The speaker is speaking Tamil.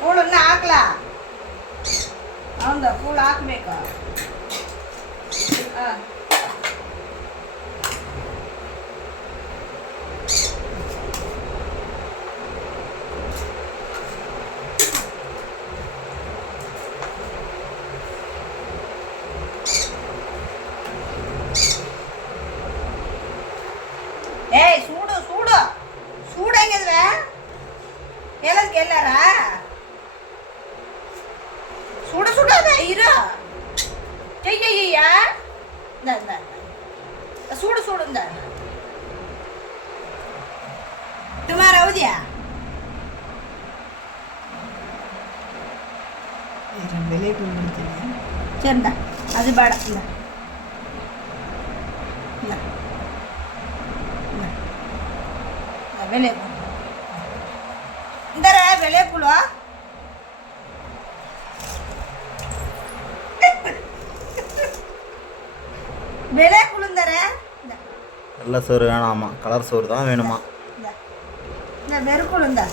ಕೂಳನ್ನ ಹಾಕ್ಲಾ ಹೌದಾ ಕೂಳು ಹಾಕ್ಬೇಕು ಏಯ್ ಸೂಡು ಸೂಡು ಸೂಡು ಹೆಂಗಿದ್ವೆ ಹೇಳೋದಕ್ಕೆ ಎಲ್ಲಾರ ಸುಡು ಸುಡೋದ ಇರು ಅಯ್ಯಯ್ಯ சூடு சூடுந்த சுமார் அவதியா வெளியே கொடுத்துருங்க சரிந்தா அது பாட வெளியே இந்த வெளியே புழுவா வெளியே குளிர்ந்தார வெள்ளை சோறு வேணாமா கலர் சோறு தான் வேணுமா இந்த வெறுக்குளுந்தா